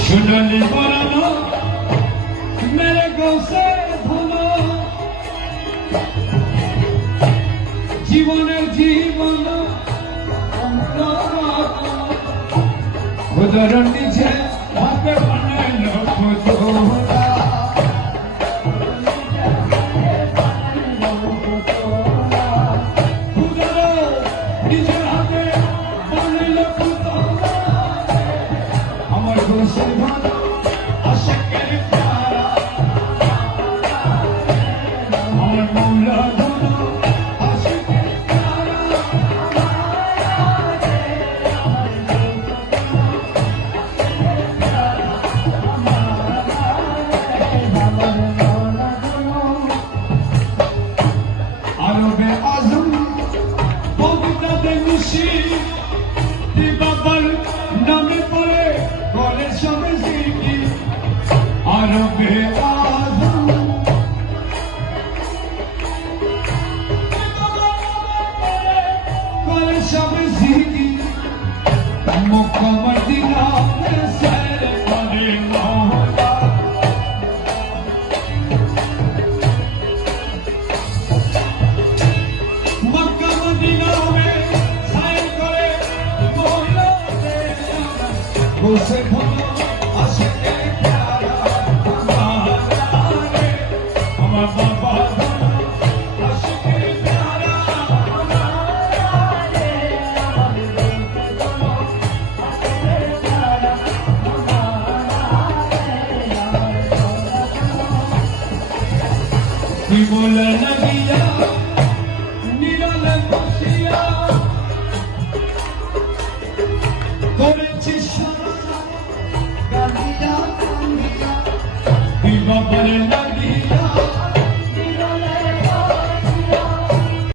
सुनली बरनो मेरे गौसे धनो जीवনের জীবন উদাহরণ দিছে ভাবে বানাইলো খোদা নিজের হাতে বানাইলো খোদা আমার গৌসে ধনো আশিকের প্যারা আমার মৌলা ধনো আশিকের প্যারা আরবে আজম বগদাদে নিশি বাবার নামে পড়ে বলে সবে জিকি আরবে আজম বলে সবে জিকি মক্কা মদিনা সৈর করে মওলা মক্কা মদিনা মে সৈর করে মওলা গৌসে ধনো আশিকের প্যারা আমার বাবা ধনো আশিকের প্যারা তুই বলে না গিয়া নিরলে বসিয়া করেছিস সারা গালিয়া কান্দিয়া তুই বলে না গিয়া